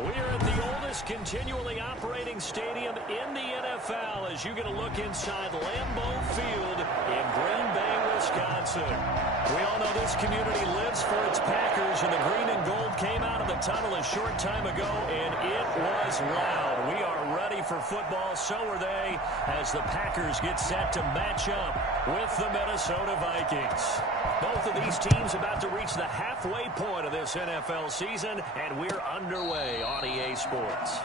We are at the oldest continually operating stadium in the NFL as you get a look inside Lambeau Field in Green Bay, Wisconsin. We all know this community lives for its Packers, and the green and gold came out of the tunnel a short time ago, and it was loud. We are ready for football, so are they, as the Packers get set to match up with the Minnesota Vikings. Both of these teams about to reach the halfway point of this NFL season, and we're underway on EA Sports.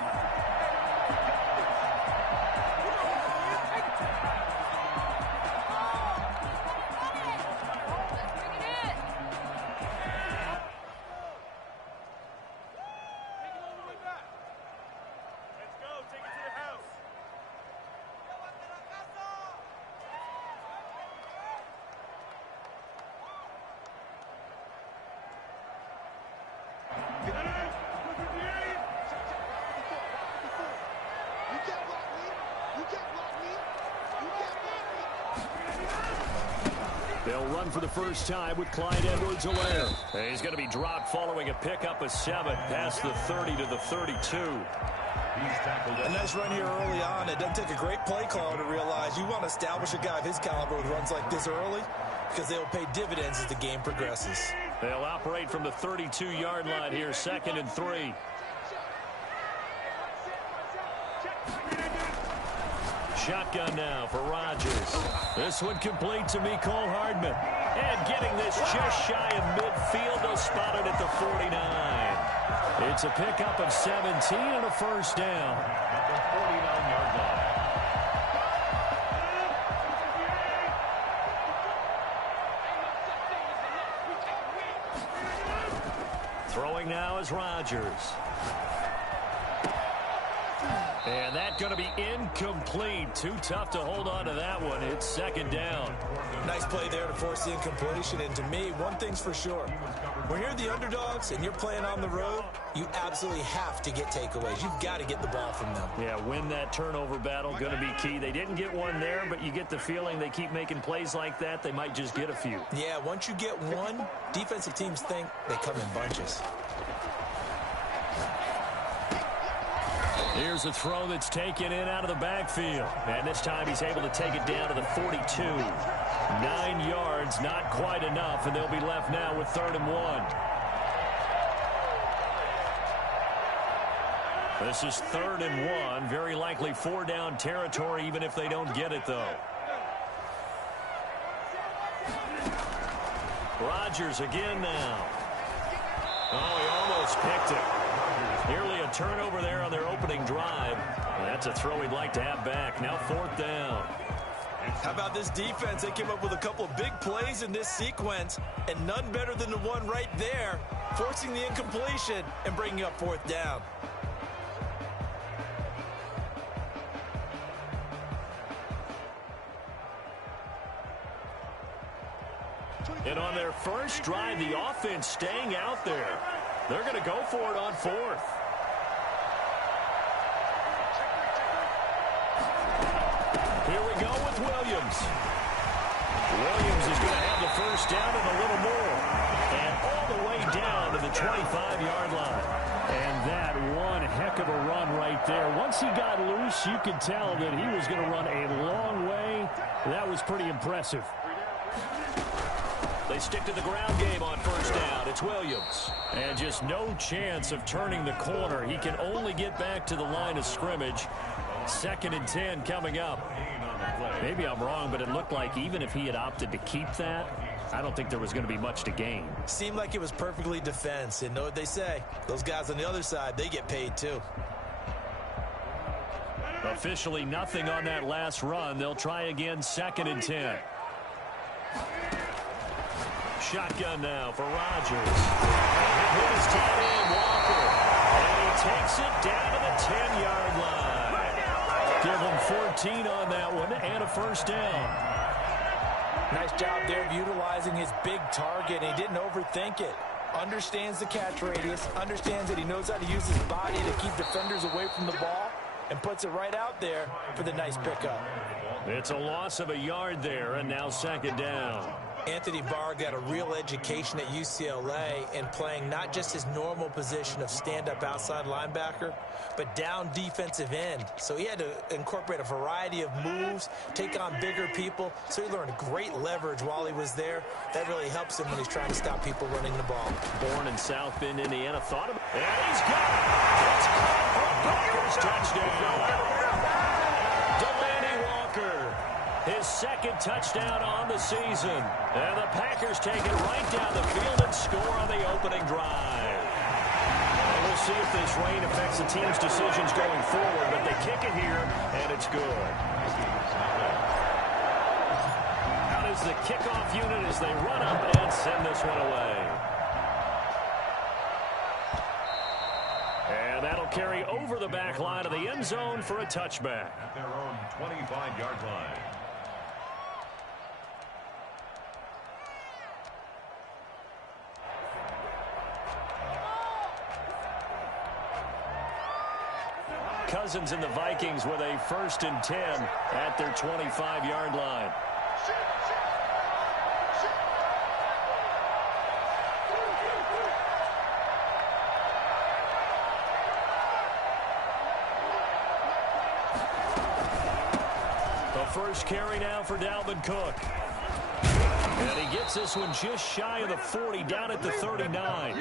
They'll run for the first time with Clyde Edwards-Helaire. He's going to be dropped following a pickup of 7 past the 30 to the 32. A nice run here early on. It doesn't take a great play caller to realize you want to establish a guy of his caliber with runs like this early because they will pay dividends as the game progresses. They'll operate from the 32-yard line here, 2nd and 3. Shotgun now for Rodgers. This one complete to Mecole Hardman. And getting this just shy of midfield. They'll spot it at the 49. It's a pickup of 17 and a first down. At the 49-yard line. Throwing now is Rodgers. And that's going to be incomplete. Too tough to hold on to that one. It's 2nd down. Nice play there to force the incompletion. And to me, one thing's for sure. When you're the underdogs and you're playing on the road, you absolutely have to get takeaways. You've got to get the ball from them. Yeah, win that turnover battle. Going to be key. They didn't get one there, but you get the feeling they keep making plays like that. They might just get a few. Yeah, once you get one, defensive teams think they come in bunches. Here's a throw that's taken in out of the backfield. And this time he's able to take it down to the 42. 9 yards, not quite enough, and they'll be left now with 3rd and 1. This is 3rd and 1. Very likely 4-down territory, even if they don't get it, though. Rodgers again now. Oh, he almost picked it. Nearly a turnover there on their opening drive. That's a throw he'd like to have back. Now 4th down. How about this defense? They came up with a couple of big plays in this sequence, and none better than the one right there, forcing the incompletion and bringing up 4th down. And on their first drive, the offense staying out there. They're going to go for it on 4th. Here we go with Williams. Williams is going to have the first down and a little more. And all the way down to the 25-yard line. And that one heck of a run right there. Once he got loose, you could tell that he was going to run a long way. That was pretty impressive. They stick to the ground game on first down. It's Williams. And just no chance of turning the corner. He can only get back to the line of scrimmage. 2nd and 10 coming up. Maybe I'm wrong, but it looked like even if he had opted to keep that, I don't think there was going to be much to gain. Seemed like it was perfectly defense. And know what they say? Those guys on the other side, they get paid too. Officially nothing on that last run. They'll try again, 2nd and 10. Shotgun now for Rodgers. Here's tight end Walker. And he takes it down to the 10-yard line. Give him 14 on that one and a first down. Nice job there of utilizing his big target. He didn't overthink it. Understands the catch radius. Understands that he knows how to use his body to keep defenders away from the ball. And puts it right out there for the nice pickup. It's a loss of a yard there, and now 2nd down. Anthony Barr got a real education at UCLA in playing not just his normal position of stand-up outside linebacker, but down defensive end. So he had to incorporate a variety of moves, take on bigger people. So he learned great leverage while he was there. That really helps him when he's trying to stop people running the ball. Born in South Bend, Indiana, thought of it. And he's got it. It's caught for a Packers touchdown. His second touchdown on the season. And the Packers take it right down the field and score on the opening drive. And we'll see if this rain affects the team's decisions going forward, but they kick it here, and it's good. Out is the kickoff unit as they run up and send this one away. And that'll carry over the back line of the end zone for a touchback. At their own 25-yard line. Cousins and the Vikings with a 1st and 10 at their 25-yard line. The first carry now for Dalvin Cook. And he gets this one just shy of the 40, down at the 39.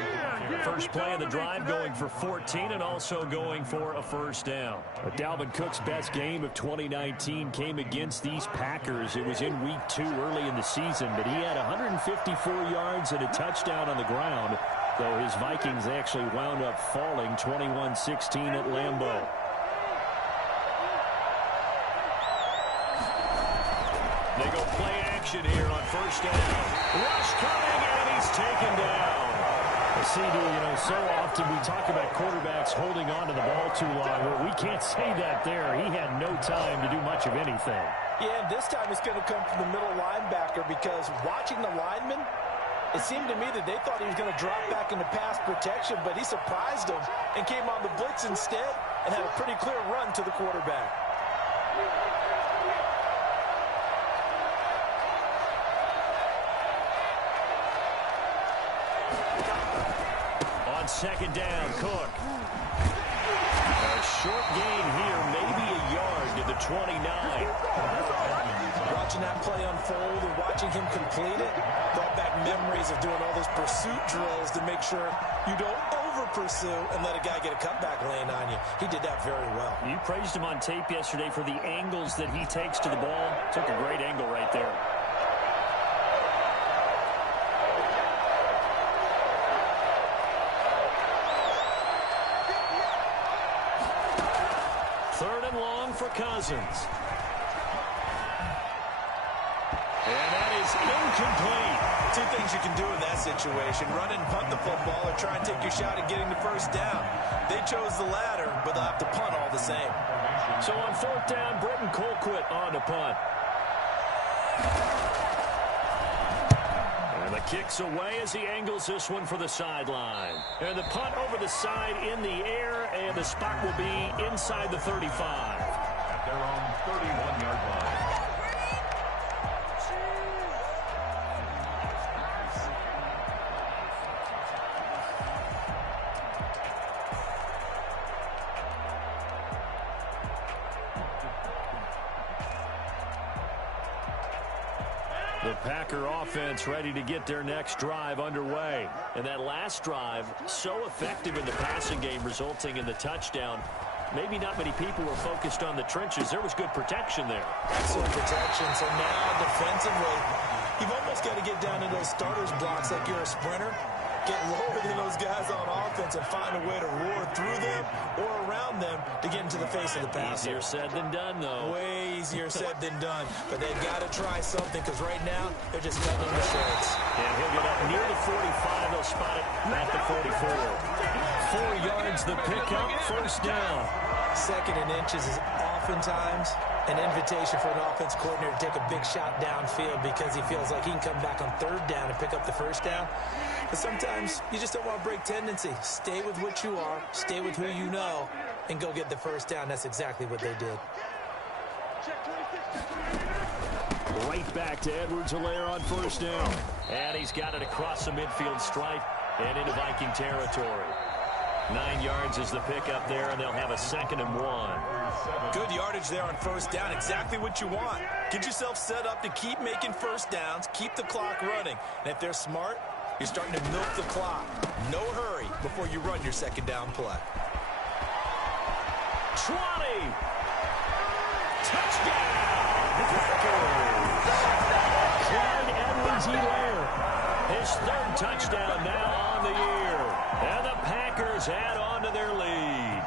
First play of the drive going for 14 and also going for a 1st down. But Dalvin Cook's best game of 2019 came against these Packers. It was in week 2 early in the season, but he had 154 yards and a touchdown on the ground, though his Vikings actually wound up falling 21-16 at Lambeau. They go play action here on 1st down. Rush coming, and he's taken down. CD, so often we talk about quarterbacks holding on to the ball too long. Well, we can't say that there. He had no time to do much of anything. Yeah, and this time it's going to come from the middle linebacker because watching the lineman, it seemed to me that they thought he was going to drop back into pass protection, but he surprised them and came on the blitz instead and had a pretty clear run to the quarterback. On 2nd down, Cook. A short gain here, maybe a yard to the 29. Watching that play unfold and watching him complete it brought back memories of doing all those pursuit drills to make sure you don't over-pursue and let a guy get a cutback lane on you. He did that very well. You praised him on tape yesterday for the angles that he takes to the ball. Took a great angle right there. For Cousins. And that is incomplete. 2 things you can do in that situation: run and punt the football, or try and take your shot at getting the 1st down. They chose the latter, but they'll have to punt all the same. So on 4th down, Britton Colquitt on to punt. And the kick's away as he angles this one for the sideline. And the punt over the side in the air, and the spot will be inside the 35. Their own 31-yard line. The Packer offense ready to get their next drive underway. And that last drive, so effective in the passing game, resulting in the touchdown. Maybe not many people were focused on the trenches. There was good protection there. Excellent protection. So now defensively, you've almost got to get down to those starters blocks like you're a sprinter. Get lower than those guys on offense and find a way to roar through them or around them to get into the face of the passer. Easier said than done, though. Way easier said than done. But they've got to try something because right now they're just cutting in the shirts. And he'll get up near the 45. They'll spot it at the 44. 4 yards the pickup, 1st down. 2nd and inches is oftentimes an invitation for an offense coordinator to take a big shot downfield because he feels like he can come back on 3rd down and pick up the 1st down. But sometimes you just don't want to break tendency. Stay with what you are, stay with who you know, and go get the 1st down. That's exactly what they did. Right back to Edwards-Helaire on first down. And he's got it across the midfield stripe and into Viking territory. 9 yards is the pickup there, and they'll have a 2nd and 1. Good yardage there on first down. Exactly what you want. Get yourself set up to keep making first downs, keep the clock running. And if they're smart, you're starting to milk the clock. No hurry before you run your 2nd down play. 20. Touchdown. Clyde Edwards-Helaire. His 3rd touchdown now on the year. And the Packers add on to their lead.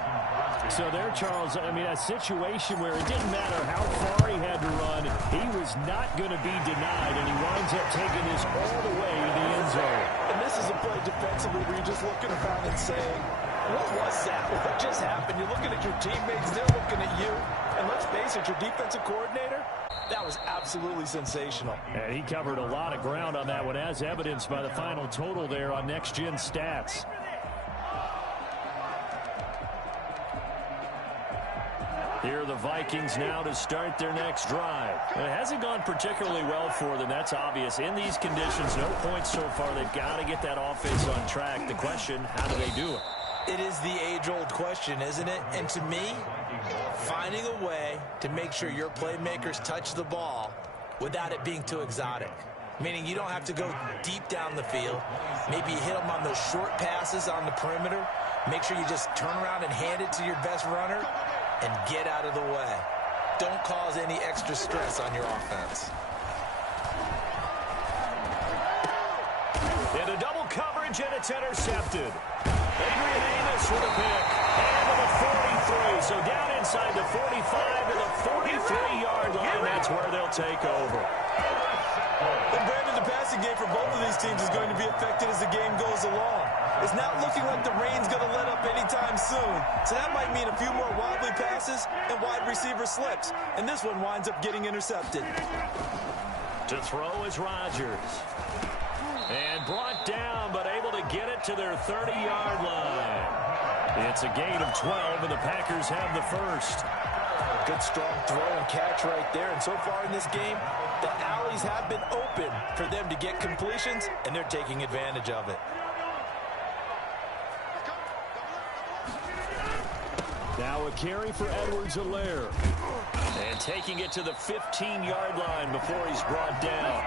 So there, Charles, I mean, a situation where it didn't matter how far he had to run, he was not going to be denied, and he winds up taking this all the way to the end zone. And this is a play defensively where you're just looking around and saying, what was that? What just happened? You're looking at your teammates, they're looking at you. And let's face it, your defensive coordinator, that was absolutely sensational. And he covered a lot of ground on that one, as evidenced by the final total there on Next Gen Stats. Here are the Vikings now to start their next drive. It hasn't gone particularly well for them. That's obvious. In these conditions, no points so far. They've got to get that offense on track. The question, how do they do it? It is the age-old question, isn't it? And to me, finding a way to make sure your playmakers touch the ball without it being too exotic. Meaning you don't have to go deep down the field. Maybe you hit them on those short passes on the perimeter. Make sure you just turn around and hand it to your best runner and get out of the way. Don't cause any extra stress on your offense. Into double coverage, and it's intercepted. Adrian Amos with a pick. And to the 43. So down inside the 45 to the 43-yard line. That's where they'll take over. And Brandon, the passing game for both of these teams is going to be affected as the game goes along. It's not looking like the rain's going to let up anytime soon. So that might mean a few more wobbly passes and wide receiver slips. And this one winds up getting intercepted. To throw is Rodgers. And brought down, but able to get it to their 30-yard line. It's a gain of 12, and the Packers have the first. Good strong throw and catch right there. And so far in this game, the alleys have been open for them to get completions, and they're taking advantage of it. Now a carry for Edwards-Helaire. And taking it to the 15-yard line before he's brought down.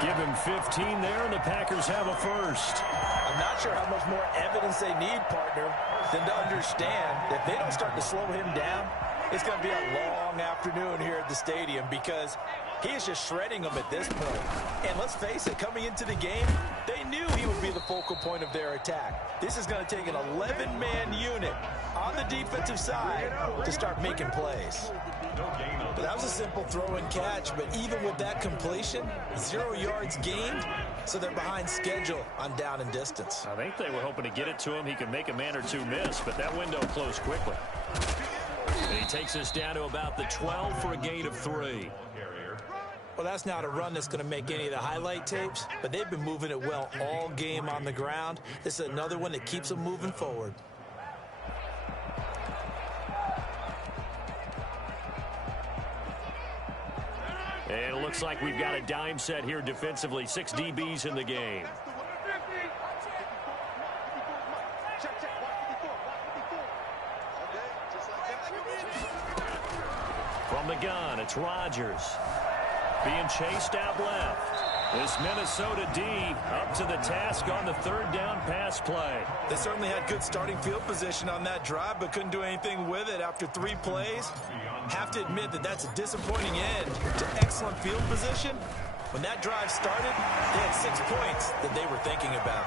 Give him 15 there, and the Packers have a first. I'm not sure how much more evidence they need, partner, than to understand that if they don't start to slow him down, it's going to be a long afternoon here at the stadium because he is just shredding them at this point. And let's face it, coming into the game, they knew he would be the focal point of their attack. This is going to take an 11-man unit on the defensive side to start making plays. But that was a simple throw and catch, but even with that completion, 0 yards gained, so they're behind schedule on down and distance. I think they were hoping to get it to him. He could make a man or two miss, but that window closed quickly. And he takes us down to about the 12 for a gain of 3. Well, that's not a run that's going to make any of the highlight tapes, but they've been moving it well all game on the ground. This is another one that keeps them moving forward. And it looks like we've got a dime set here defensively. 6 DBs in the game. From the gun, it's Rodgers. Being chased out left. This Minnesota D up to the task on the 3rd down pass play. They certainly had good starting field position on that drive, but couldn't do anything with it after 3 plays. Have to admit that that's a disappointing end to excellent field position. When that drive started, they had 6 points that they were thinking about.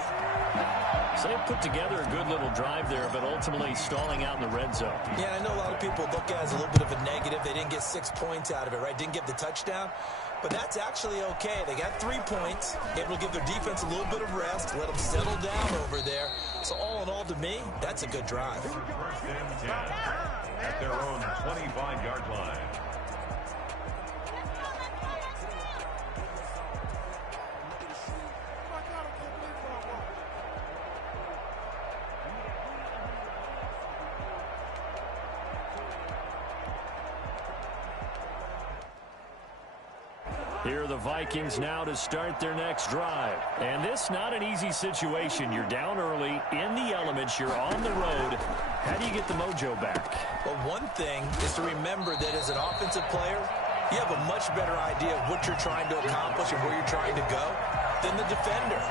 So they put together a good little drive there, but ultimately stalling out in the red zone. Yeah, I know a lot of people look at it as a little bit of a negative. They didn't get 6 points out of it, right? Didn't get the touchdown. But that's actually okay. They got 3 points, able to give their defense a little bit of rest, let them settle down over there. So all in all, to me, that's a good drive. First and 10 at their own 25-yard line. Here are the Vikings now to start their next drive. And this not an easy situation. You're down early, in the elements, you're on the road. How do you get the mojo back? Well, one thing is to remember that as an offensive player, you have a much better idea of what you're trying to accomplish and where you're trying to go than the defender.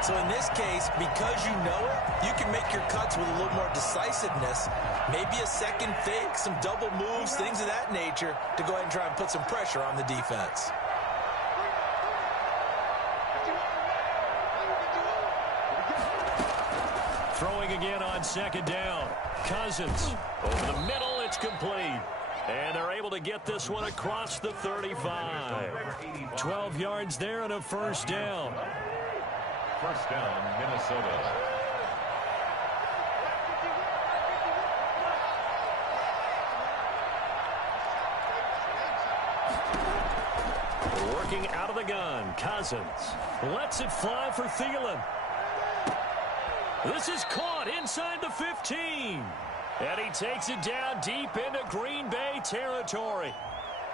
So in this case, because you know it, you can make your cuts with a little more decisiveness, maybe a second fake, some double moves, things of that nature, to go ahead and try and put some pressure on the defense. Throwing again on second down. Cousins over the middle. It's complete. And they're able to get this one across the 35. 12 yards there and a first down. First down, Minnesota. Working out of the gun. Cousins lets it fly for Thielen. This is caught inside the 15. And he takes it down deep into Green Bay territory.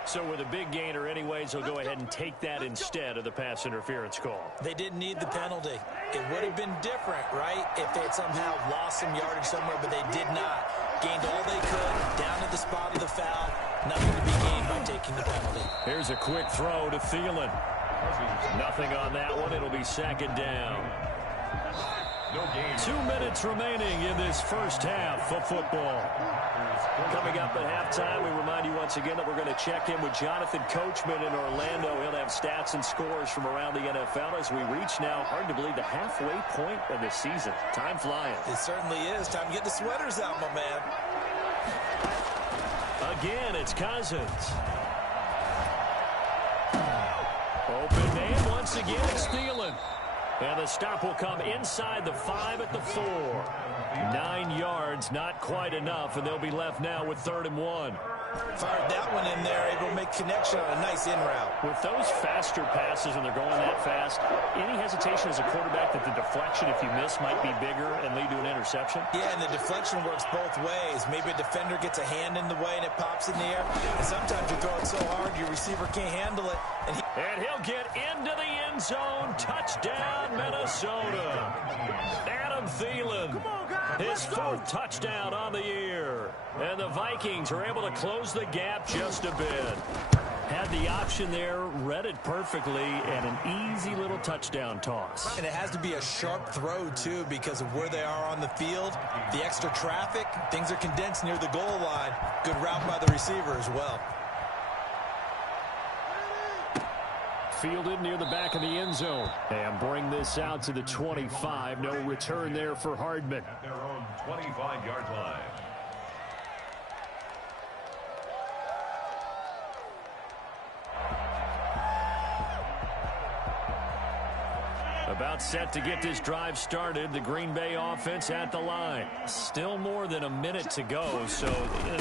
So with a big gainer anyways, he'll go ahead and take that instead of the pass interference call. They didn't need the penalty. It would have been different, right, if they had somehow lost some yardage somewhere, but they did not. Gained all they could, down to the spot of the foul. Nothing to be gained by taking the penalty. Here's a quick throw to Thielen. Nothing on that one. It'll be second down. 2 minutes remaining in this first half of football. Coming up at halftime, we remind you once again that we're going to check in with Jonathan Coachman in Orlando. He'll have stats and scores from around the NFL as we reach now, hard to believe, the halfway point of the season. Time flying. It certainly is. Time to get the sweaters out, my man. Again, it's Cousins. Open man once again, it's Thielen. And the stop will come inside the 5 at the 4. 9 yards, not quite enough, and they'll be left now with 3rd and 1. Fired that one in there, able to make connection on a nice in route. With those faster passes when they're going that fast, any hesitation as a quarterback that the deflection, if you miss, might be bigger and lead to an interception? Yeah, and the deflection works both ways. Maybe a defender gets a hand in the way and it pops in the air. And sometimes you throw it so hard your receiver can't handle it. And he'll get into the end zone. Touchdown, Minnesota. Adam Thielen, his 4th touchdown on the year. And the Vikings are able to close the gap just a bit. Had the option there, read it perfectly, and an easy little touchdown toss. And it has to be a sharp throw, too, because of where they are on the field. The extra traffic, things are condensed near the goal line. Good route by the receiver as well. Fielded near the back of the end zone. And bring this out to the 25. No return there for Hardman. At their own 25-yard line. About set to get this drive started. The Green Bay offense at the line. Still more than a minute to go, so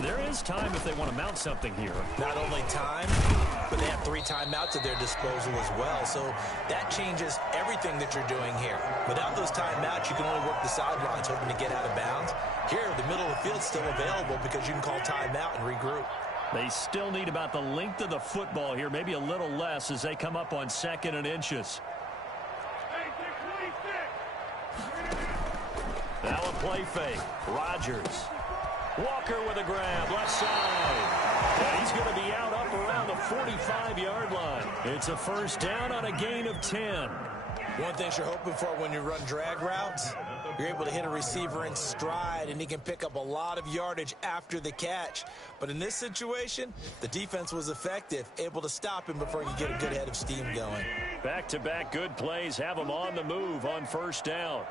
there is time if they want to mount something here. Not only time, but they have 3 timeouts at their disposal as well, so that changes everything that you're doing here. Without those timeouts, you can only work the sidelines, hoping to get out of bounds. Here, the middle of the field's still available because you can call timeout and regroup. They still need about the length of the football here, maybe a little less as they come up on 2nd and inches. Now a play fake. Rodgers. Walker with a grab, left side. And he's going to be out up around the 45-yard line. It's a first down on a gain of 10. One thing you're hoping for when you run drag routes, you're able to hit a receiver in stride, and he can pick up a lot of yardage after the catch. But in this situation, the defense was effective, able to stop him before he could get a good head of steam going. Back-to-back good plays have him on the move on first down.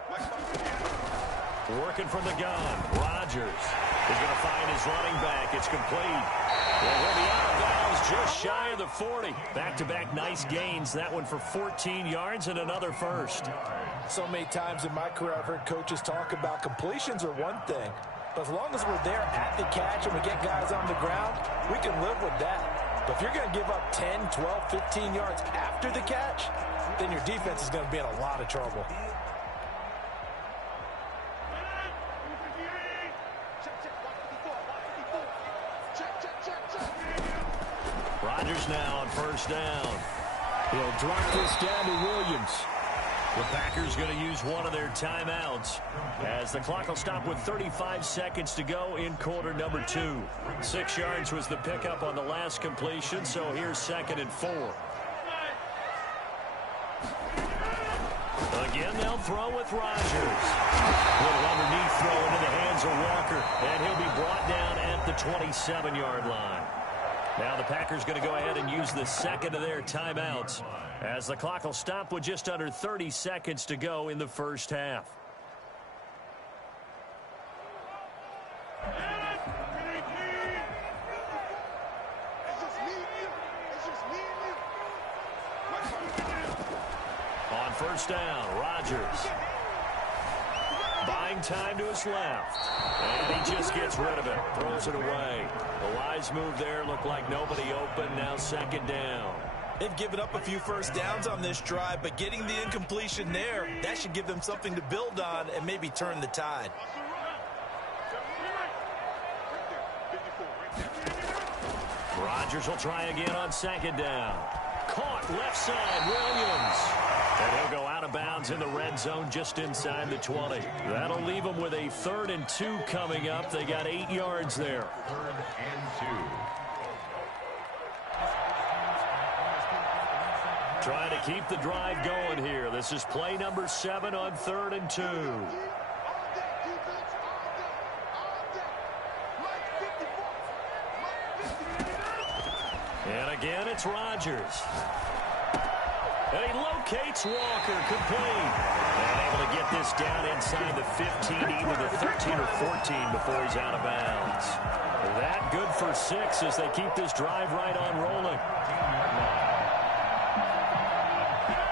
Working from the gun. Rodgers is going to find his running back. It's complete. And he'll be out of bounds just shy of the 40. Back-to-back nice gains. That one for 14 yards and another first. So many times in my career I've heard coaches talk about completions are one thing. But as long as we're there at the catch and we get guys on the ground, we can live with that. But if you're going to give up 10, 12, 15 yards after the catch, then your defense is going to be in a lot of trouble. Rodgers now on first down. He'll drop this down to Williams. The Packers going to use one of their timeouts as the clock will stop with 35 seconds to go in quarter number 2. 6 yards was the pickup on the last completion, so here's 2nd and 4. Again, they'll throw with Rodgers. A little underneath throw into the hands of Walker, and he'll be brought down at the 27-yard line. Now the Packers going to go ahead and use the second of their timeouts as the clock will stop with just under 30 seconds to go in the first half. On first down, Rodgers. Buying time to his left. And he just gets rid of it. Throws it away. The wise move there. Looked like nobody open. Now 2nd down. They've given up a few first downs on this drive, but getting the incompletion there, that should give them something to build on and maybe turn the tide. Rodgers will try again on 2nd down. Caught left side, Williams. And he'll go out of bounds in the red zone just inside the 20. That'll leave them with a 3rd and 2 coming up. They got 8 yards there. 3rd and 2. Trying to keep the drive going here. This is play number 7 on 3rd and 2. And again, it's Rodgers. And he locates Walker, complete. And able to get this down inside the 15, either the 13 or 14 before he's out of bounds. That good for 6 as they keep this drive right on rolling.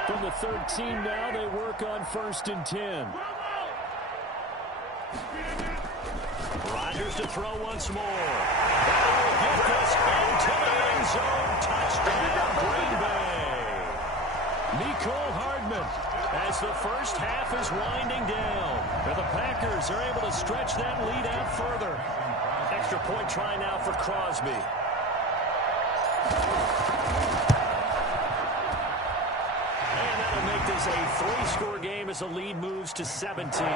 From the 13 now, they work on 1st and 10. Rodgers to throw once more. Get this into the end zone. Touchdown, Green Bay. Nicole Hardman as the first half is winding down. And the Packers are able to stretch that lead out further. Extra point try now for Crosby. And that'll make this a 3-score game as the lead moves to 17.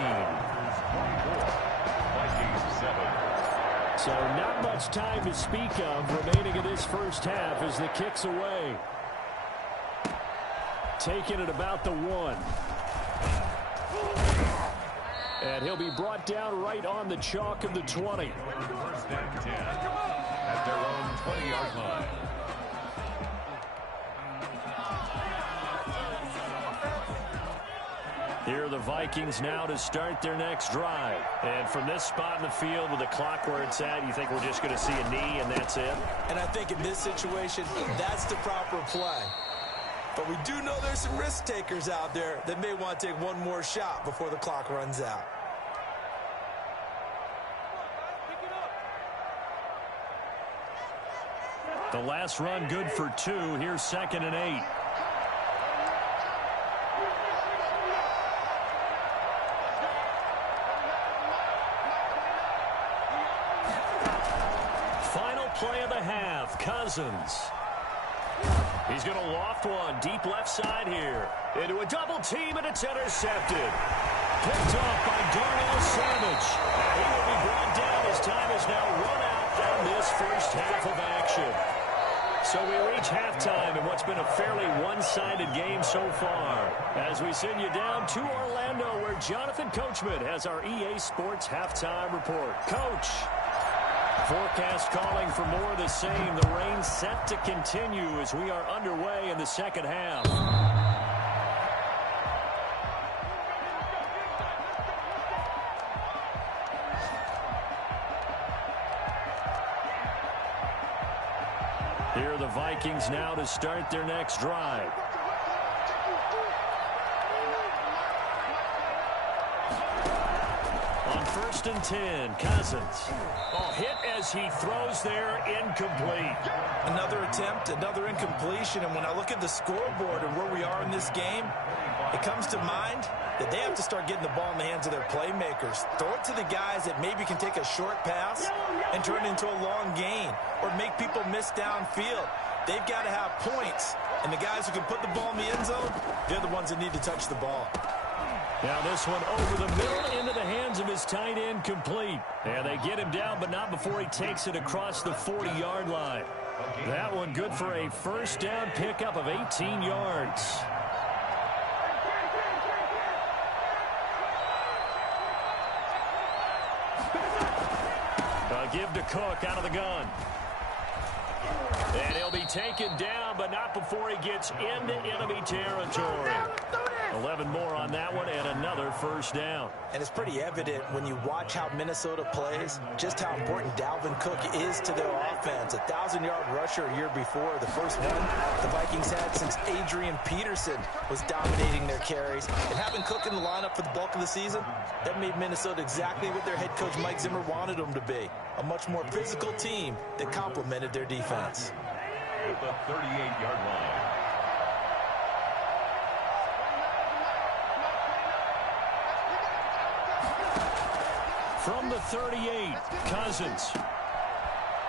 So not much time to speak of remaining in this first half as the kick's away. Taking it about the 1. And he'll be brought down right on the chalk of the 20. 1st and 10 at their own 20-yard line. Here are the Vikings now to start their next drive. And from this spot in the field with the clock where it's at, you think we're just going to see a knee and that's it? And I think in this situation, that's the proper play. But we do know there's some risk takers out there that may want to take one more shot before the clock runs out. The last run good for 2. Here's 2nd and 8. Final play of the half. Cousins. He's going to loft one deep left side here. Into a double team, and it's intercepted. Picked off by Darnell Savage. He will be brought down as time has now run out down this first half of action. So we reach halftime in what's been a fairly one-sided game so far. As we send you down to Orlando, where Jonathan Coachman has our EA Sports halftime report. Coach. Forecast calling for more of the same. The rain set to continue as we are underway in the second half. Here are the Vikings now to start their next drive. On 1st and 10, Cousins. Oh, hit as he throws there, incomplete. Another attempt, another incompletion, and when I look at the scoreboard and where we are in this game, it comes to mind that they have to start getting the ball in the hands of their playmakers. Throw it to the guys that maybe can take a short pass and turn it into a long gain or make people miss downfield. They've got to have points, And the guys who can put the ball in the end zone, they're the ones that need to touch the ball. Now this one over the middle into the hands of his tight end, complete. And they get him down, but not before he takes it across the 40-yard line. That one good for a first down pickup of 18 yards. A give to Cook out of the gun. And he'll be taken down, but not before he gets into enemy territory. 11 more on that one, and another first down. And it's pretty evident when you watch how Minnesota plays, just how important Dalvin Cook is to their offense. A 1,000-yard rusher a year before. The first one the Vikings had since Adrian Peterson was dominating their carries. And having Cook in the lineup for the bulk of the season, that made Minnesota exactly what their head coach Mike Zimmer wanted them to be. A much more physical team that complemented their defense. At the 38-yard line. From the 38, Cousins.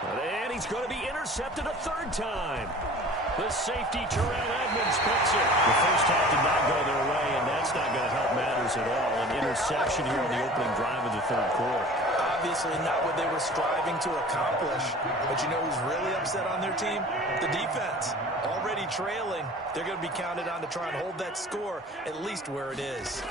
And he's going to be intercepted a third time. The safety, Terrell Edmonds, picks it. The first half did not go their way, and that's not going to help matters at all. An interception here on the opening drive of the third quarter. Obviously not what they were striving to accomplish. But you know who's really upset on their team? The defense. Already trailing, they're going to be counted on to try and hold that score at least where it is.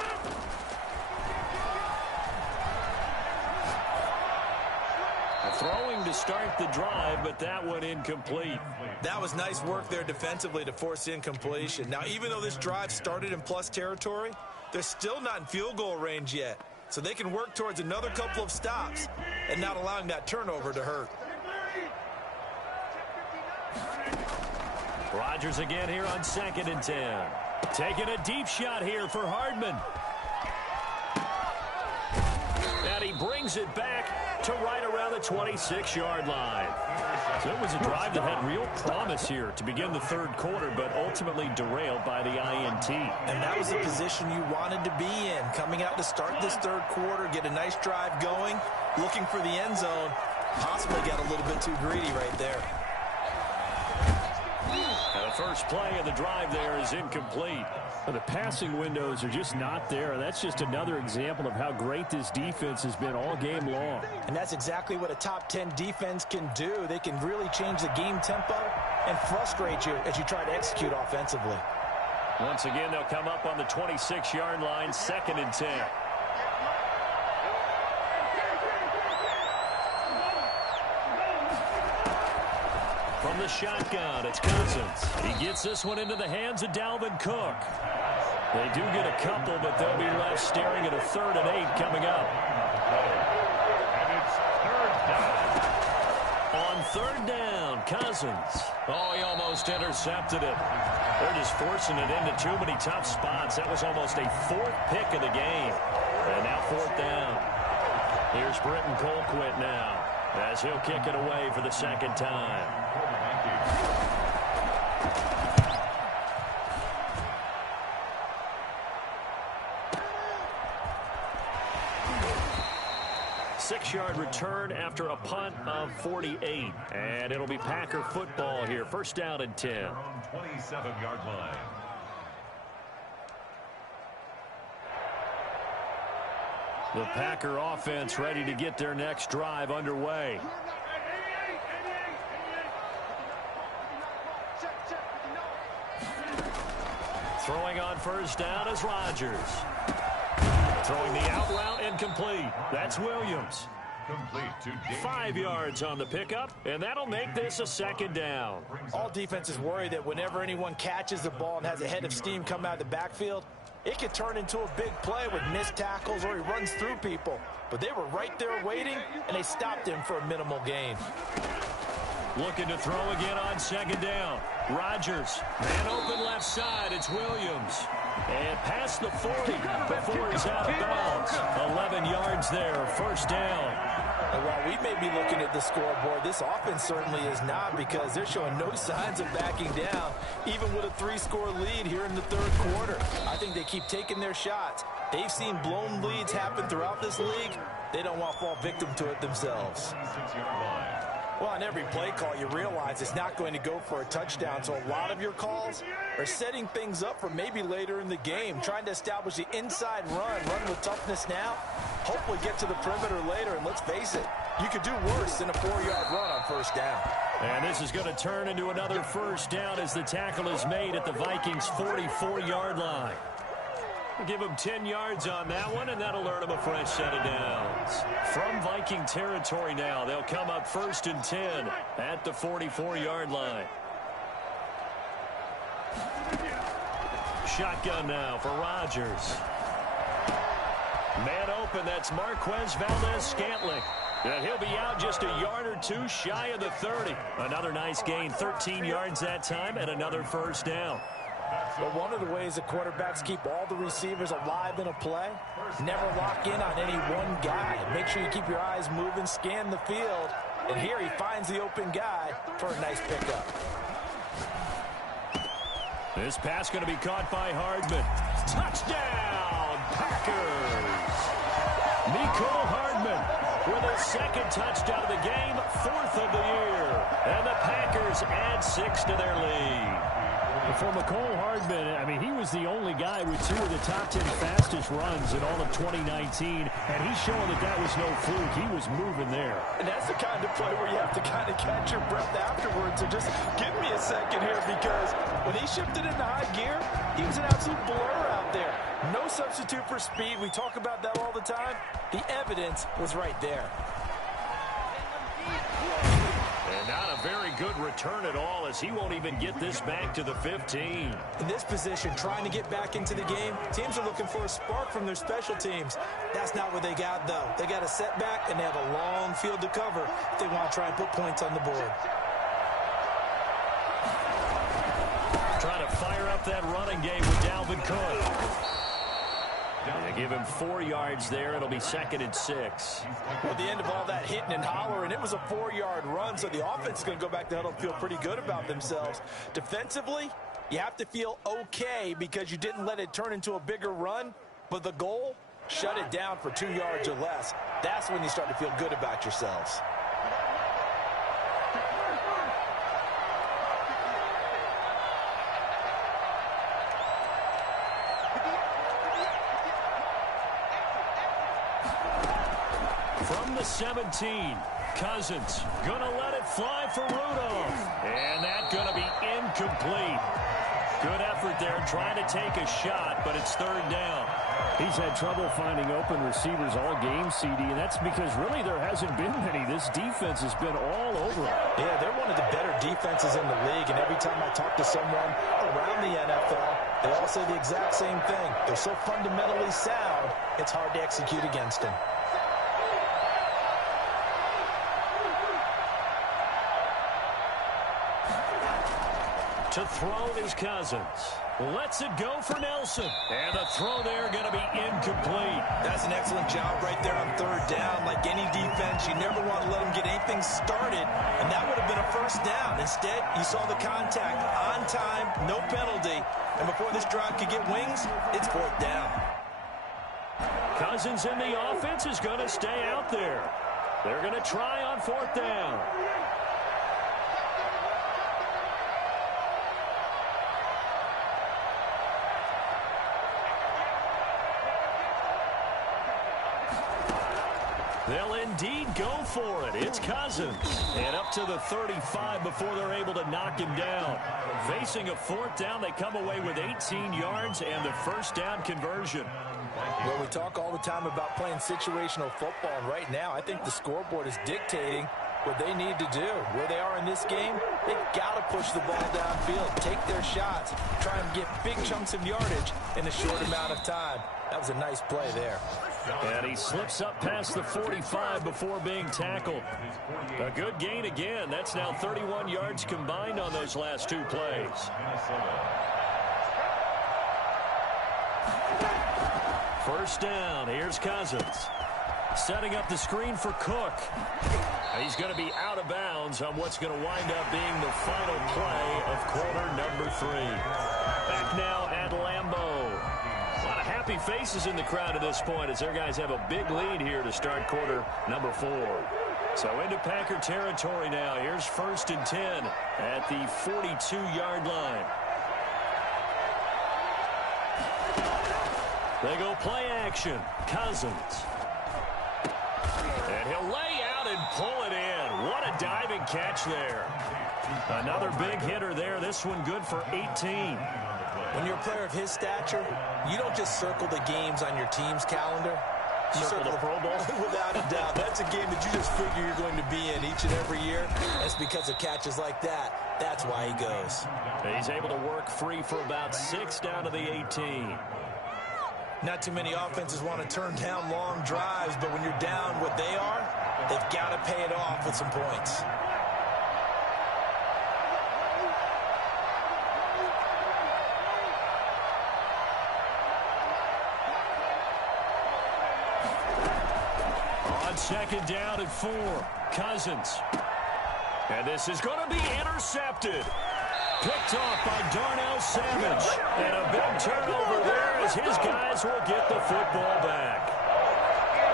Throwing to start the drive, but that one incomplete. That was nice work there defensively to force incompletion. Now, even though this drive started in plus territory, they're still not in field goal range yet. So they can work towards another couple of stops and not allowing that turnover to hurt. Rodgers again here on 2nd and 10. Taking a deep shot here for Hardman. And he brings it back to right around the 26-yard line. So it was a drive that had real promise here to begin the third quarter, but ultimately derailed by the INT. And that was the position you wanted to be in. Coming out to start this third quarter, get a nice drive going, looking for the end zone. Possibly got a little bit too greedy right there. And the first play of the drive there is incomplete. The passing windows are just not there. That's just another example of how great this defense has been all game long. And that's exactly what a top 10 defense can do. They can really change the game tempo and frustrate you as you try to execute offensively. Once again, they'll come up on the 26-yard line, 2nd and 10. From the shotgun, it's Cousins. He gets this one into the hands of Dalvin Cook. They do get a couple, but they'll be left staring at a 3rd and 8 coming up. And it's third down. On 3rd down, Cousins. Oh, he almost intercepted it. They're just forcing it into too many tough spots. That was almost a 4th pick of the game. And now 4th down. Here's Britton Colquitt now, as he'll kick it away for the 2nd time. Six-yard return after a punt of 48. And it'll be Packer football here. First down and 10. On 27-yard line. The Packer offense ready to get their next drive underway. Throwing on first down is Rodgers. Throwing the out route incomplete. That's Williams. Complete to David. 5 yards on the pickup, and that'll make this a 2nd down. All defenses worry that whenever anyone catches the ball and has a head of steam come out of the backfield, it could turn into a big play with missed tackles or he runs through people. But they were right there waiting, and they stopped him for a minimal gain. Looking to throw again on 2nd down. Rodgers, man open left side, it's Williams. And past the 40 before he's out of bounds. 11 yards there, first down. And while we may be looking at the scoreboard, this offense certainly is not, because they're showing no signs of backing down, even with a 3-score lead here in the third quarter. I think they keep taking their shots. They've seen blown leads happen throughout this league. They don't want to fall victim to it themselves. 26-yard line. Well, on every play call, you realize it's not going to go for a touchdown. So a lot of your calls are setting things up for maybe later in the game, trying to establish the inside run with toughness now, hopefully get to the perimeter later. And let's face it, you could do worse than a 4-yard run on first down. And this is going to turn into another first down as the tackle is made at the Vikings' 44-yard line. Give them 10 yards on that one, and that'll earn them a fresh set of downs. From Viking territory now, they'll come up 1st and 10 at the 44-yard line. Shotgun now for Rodgers. Man open, that's Marquez Valdez-Scantling. And he'll be out just a yard or two shy of the 30. Another nice gain, 13 yards that time, and another first down. But one of the ways that quarterbacks keep all the receivers alive in a play, never lock in on any one guy. Make sure you keep your eyes moving, scan the field. And here he finds the open guy for a nice pickup. This pass going to be caught by Hardman. Touchdown, Packers! Mecole Hardman with his second touchdown of the game, 4th of the year. And the Packers add 6 to their lead. For Mecole Hardman, I mean, he was the only guy with 2 of the top 10 fastest runs in all of 2019, and he's showing that that was no fluke. He was moving there. And that's the kind of play where you have to kind of catch your breath afterwards. So just give me a second here, because when he shifted into high gear, he was an absolute blur out there. No substitute for speed. We talk about that all the time. The evidence was right there. And not a very good return at all, as he won't even get this back to the 15. In this position, trying to get back into the game, teams are looking for a spark from their special teams. That's not what they got, though. They got a setback, and they have a long field to cover if they want to try and put points on the board. Trying to fire up that running game with Dalvin Cook. They give him 4 yards there. It'll be 2nd and 6. At the end of all that hitting and hollering, it was a 4-yard run, so the offense is going to go back to huddle and feel pretty good about themselves. Defensively, you have to feel okay because you didn't let it turn into a bigger run, but the goal, shut it down for 2 yards or less. That's when you start to feel good about yourselves. From the 17, Cousins gonna let it fly for Rudolph. And that's gonna be incomplete. Good effort there, trying to take a shot, but it's 3rd down. He's had trouble finding open receivers all game, CD, and that's because really there hasn't been many. This defense has been all over him. Yeah, they're one of the better defenses in the league, and every time I talk to someone around the NFL, they all say the exact same thing. They're so fundamentally sound, it's hard to execute against them. To throw is Cousins. Lets it go for Nelson. And the throw there going to be incomplete. That's an excellent job right there on 3rd down. Like any defense, you never want to let them get anything started, and that would have been a first down. Instead, you saw the contact on time, no penalty, and before this drive could get wings, it's 4th down. Cousins in the offense is going to stay out there. They're going to try on 4th down. They'll indeed go for it. It's Cousins. And up to the 35 before they're able to knock him down. Facing a 4th down, they come away with 18 yards and the first down conversion. Well, we talk all the time about playing situational football, and right now I think the scoreboard is dictating what they need to do. Where they are in this game, they've got to push the ball downfield, take their shots, try and get big chunks of yardage in a short amount of time. That was a nice play there. And he slips up past the 45 before being tackled. A good gain again. That's now 31 yards combined on those last 2 plays. First down. Here's Cousins. Setting up the screen for Cook. He's going to be out of bounds on what's going to wind up being the final play of quarter number 3. Back now at Lambeau. A lot of happy faces in the crowd at this point as their guys have a big lead here to start quarter number 4. So into Packer territory now. Here's 1st and 10 at the 42-yard line. They go play action. Cousins. And he'll lay out and pull it in. What a diving catch there. Another big hitter there. This one good for 18. When you're a player of his stature, you don't just circle the games on your team's calendar. You circle the Pro Bowl? Without a doubt. That's a game that you just figure you're going to be in each and every year. It's because of catches like that. That's why he goes. He's able to work free for about 6 down to the 18. Not too many offenses want to turn down long drives, but when you're down what they are, they've got to pay it off with some points. On 2nd down and 4, Cousins. And this is going to be intercepted. Picked off by Darnell Savage. And a big turnover there as his guys will get the football back.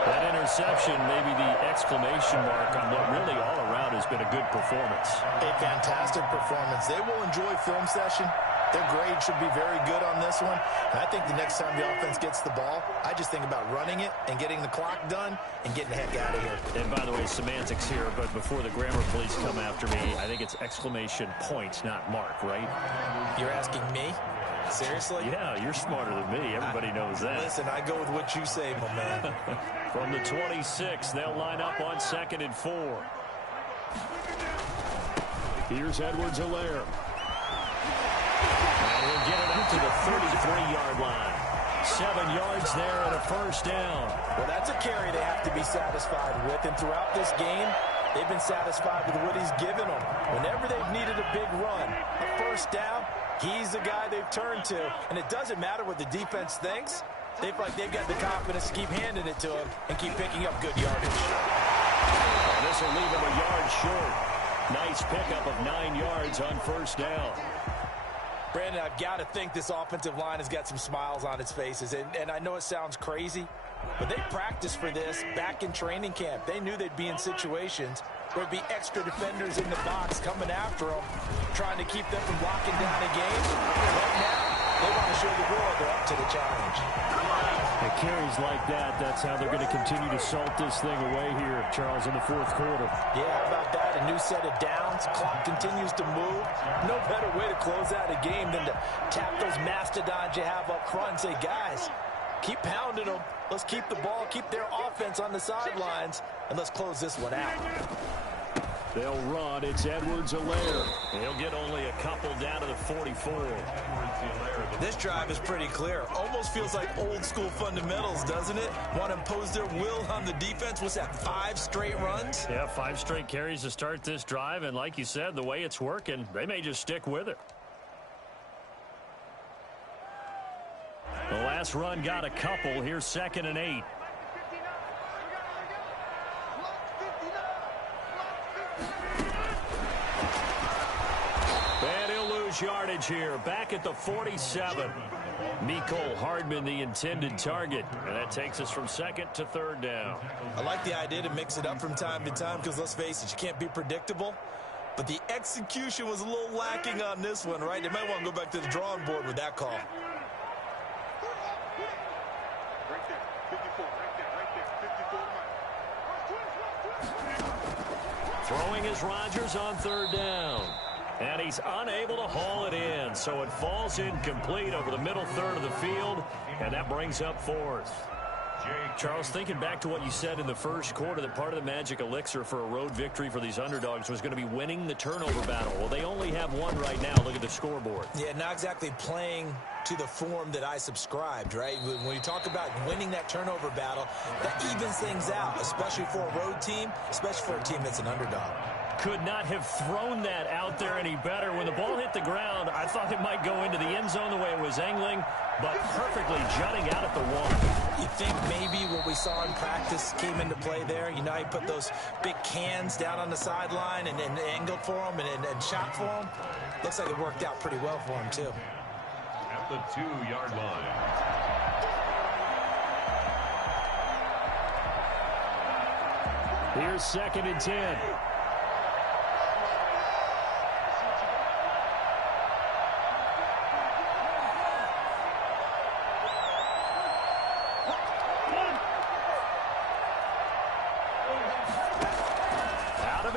That interception may be the exclamation mark on what really all around has been a good performance. A fantastic performance. They will enjoy film session. Their grade should be very good on this one. And I think the next time the offense gets the ball, I just think about running it and getting the clock done and getting the heck out of here. And by the way, semantics here, but before the grammar police come after me, I think it's exclamation point, not mark, right? You're asking me? Seriously? Yeah, you're smarter than me. Everybody knows that. Listen, I go with what you say, my man. From the 26, they'll line up on 2nd and 4. Here's Edwards-Helaire. And he'll get it up to the 33-yard line. 7 yards there and a 1st down. Well, that's a carry they have to be satisfied with. And throughout this game, they've been satisfied with what he's given them. Whenever they've needed a big run, a 1st down, he's the guy they've turned to. And it doesn't matter what the defense thinks. They've got the confidence to keep handing it to him and keep picking up good yardage. And this will leave him a yard short. Nice pickup of 9 yards on 1st down. Brandon, I've got to think this offensive line has got some smiles on its faces. And I know it sounds crazy, but they practiced for this back in training camp. They knew they'd be in situations where there'd be extra defenders in the box coming after them, trying to keep them from locking down a game. Right now, they want to show the world they're up to the challenge. It carries like that. That's how they're going to continue to salt this thing away here, Charles, in the 4th quarter. Yeah, how about that? A new set of downs. Clock continues to move. No better way to close out a game than to tap those mastodons you have up front and say, guys, keep pounding them. Let's keep the ball, keep their offense on the sidelines, and let's close this one out. They'll run. It's Edwards-Helaire. He'll get only a couple down to the 44. This drive is pretty clear. Almost feels like old school fundamentals, doesn't it? Want to impose their will on the defense. What's that, 5 straight runs? Yeah, 5 straight carries to start this drive. And like you said, the way it's working, they may just stick with it. The last run got a couple. Here's 2nd and 8. Yardage here, back at the 47. Mecole Hardman, the intended target, and that takes us from 2nd to 3rd down. I like the idea to mix it up from time to time because, let's face it, you can't be predictable. But the execution was a little lacking on this one, right? They might want to go back to the drawing board with that call. Throwing is Rodgers on 3rd down. And he's unable to haul it in, so it falls incomplete over the middle third of the field, and that brings up 4th. Charles, thinking back to what you said in the 1st quarter, that part of the magic elixir for a road victory for these underdogs was going to be winning the turnover battle. Well, they only have one right now. Look at the scoreboard. Yeah, not exactly playing to the form that I subscribed, right? When you talk about winning that turnover battle, that evens things out, especially for a road team, especially for a team that's an underdog. Could not have thrown that out there any better. When the ball hit the ground, I thought it might go into the end zone the way it was angling, but perfectly jutting out at the 1. You think maybe what we saw in practice came into play there? You know, he put those big cans down on the sideline and angled for them and shot for them. Looks like it worked out pretty well for him, too. At the 2-yard line. Here's 2nd and 10.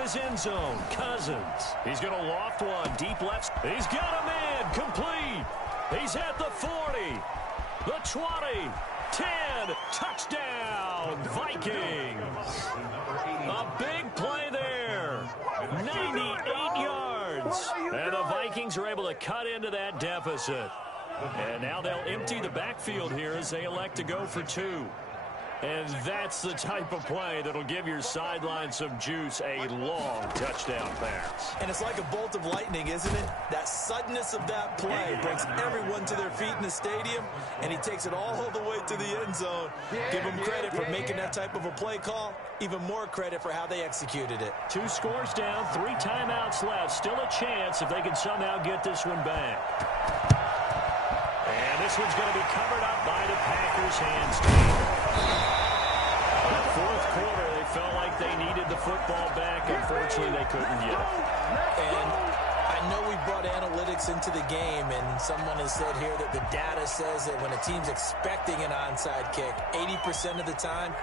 His end zone, Cousins. He's going to loft one, deep left. He's got a man, complete. He's at the 40, the 20, 10, touchdown, Vikings. A big play there, 98 yards. And the Vikings are able to cut into that deficit. And now they'll empty the backfield here as they elect to go for 2. And that's the type of play that'll give your sideline some juice, a long touchdown pass. And it's like a bolt of lightning, isn't it? That suddenness of that play brings everyone to their feet in the stadium, and he takes it all the way to the end zone. Give him credit for making that type of a play call. Even more credit for how they executed it. 2 scores down, 3 timeouts left. Still a chance if they can somehow get this one back. And this one's going to be covered up by the Packers' hands team. That 4th quarter, they felt like they needed the football back. Unfortunately, they couldn't get it. And I know we brought analytics into the game, and someone has said here that the data says that when a team's expecting an onside kick, 80% of the time,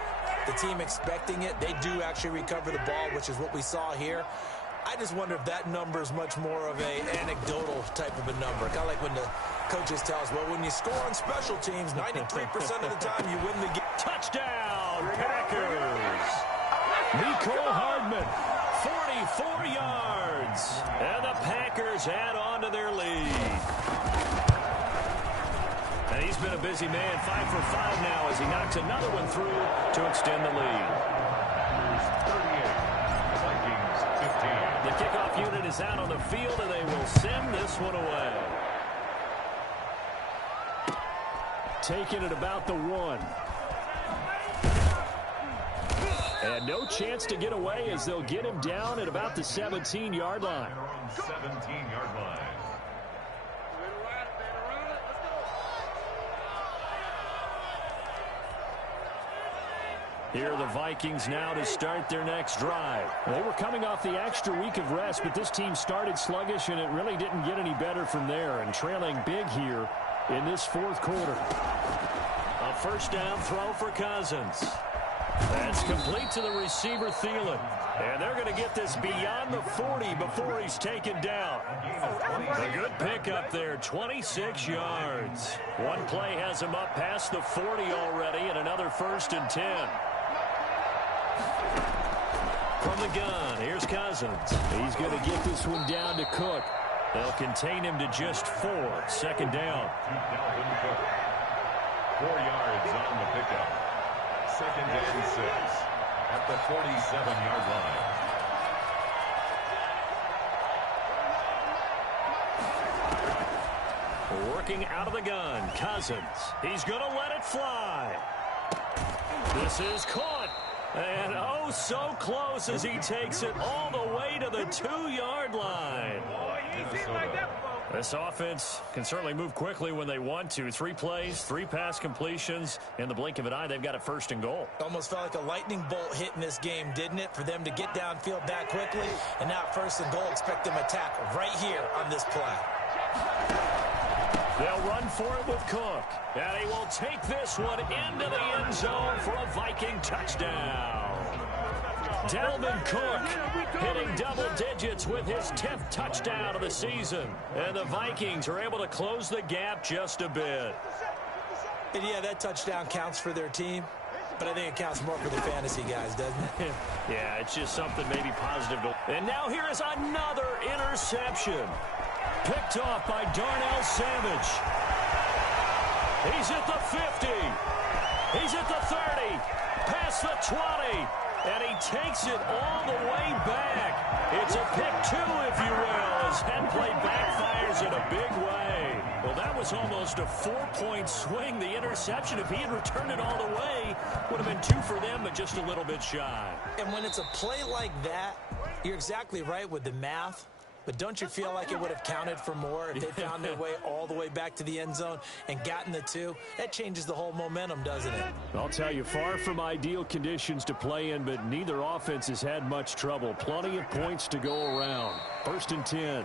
the team expecting it, they do actually recover the ball, which is what we saw here. I just wonder if that number is much more of a anecdotal type of a number. Kind of like when the coaches tell us, well, when you score on special teams, 93% of the time you win the game. Touchdown, Packers. Mecole Hardman, 44 yards. And the Packers add on to their lead. And he's been a busy man, 5 for 5 now as he knocks another one through to extend the lead. The kickoff unit is out on the field, and they will send this one away. Taking it about the 1. And no chance to get away as they'll get him down at about the 17-yard line. 17-yard line. Here are the Vikings now to start their next drive. They were coming off the extra week of rest, but this team started sluggish, and it really didn't get any better from there. And trailing big here in this 4th quarter. A first down throw for Cousins. That's complete to the receiver, Thielen. And they're going to get this beyond the 40 before he's taken down. A good pickup there, 26 yards. One play has him up past the 40 already, and another 1st and 10. From the gun, here's Cousins. He's going to get this one down to Cook. They'll contain him to just 4. 2nd down. 4 yards on the pickup. 2nd and 6 at the 47-yard line. Working out of the gun, Cousins. He's going to let it fly. This is caught. And oh, so close as he takes it all the way to the 2-yard line. This offense can certainly move quickly when they want to. 3 plays, 3 pass completions. In the blink of an eye, they've got a 1st and goal. Almost felt like a lightning bolt hit in this game, didn't it? For them to get downfield that quickly. And now 1st and goal, expect them to attack right here on this play. They'll run for it with Cook. And he will take this one into the end zone for a Viking touchdown. Dalvin Cook hitting double digits with his 10th touchdown of the season. And the Vikings are able to close the gap just a bit. And yeah, that touchdown counts for their team. But I think it counts more for the fantasy guys, doesn't it? Yeah, it's just something maybe positive. And now here is another interception. Picked off by Darnell Savage. He's at the 50. He's at the 30. Past the 20. And he takes it all the way back. It's a pick 2, if you will, as head play backfires in a big way. Well, that was almost a 4-point swing. The interception, if he had returned it all the way, would have been 2 for them, but just a little bit shy. And when it's a play like that, you're exactly right with the math. But don't you feel like it would have counted for more if they found their way all the way back to the end zone and gotten the 2? That changes the whole momentum, doesn't it? I'll tell you, far from ideal conditions to play in, but neither offense has had much trouble. Plenty of points to go around. 1st and 10.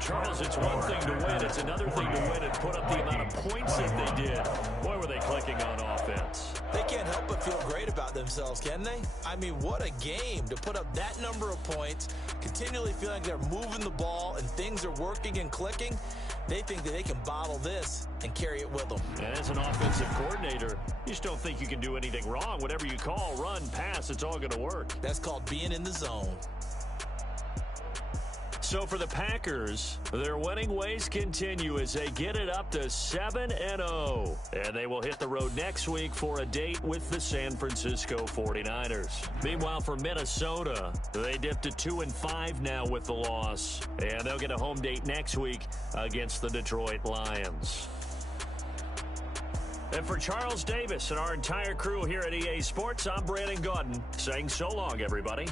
Charles, it's one thing to win. It's another thing to win and put up the amount of points that they did. Boy, were they clicking on offense. They can't help but feel great about themselves, can they? I mean, what a game to put up that number of points, continually feeling like they're moving the ball and things are working and clicking. They think that they can bottle this and carry it with them. And as an offensive coordinator, you just don't think you can do anything wrong. Whatever you call, run, pass, it's all going to work. That's called being in the zone. So for the Packers, their winning ways continue as they get it up to 7-0. And they will hit the road next week for a date with the San Francisco 49ers. Meanwhile, for Minnesota, they dipped to 2-5 now with the loss. And they'll get a home date next week against the Detroit Lions. And for Charles Davis and our entire crew here at EA Sports, I'm Brandon Gaudin saying so long, everybody.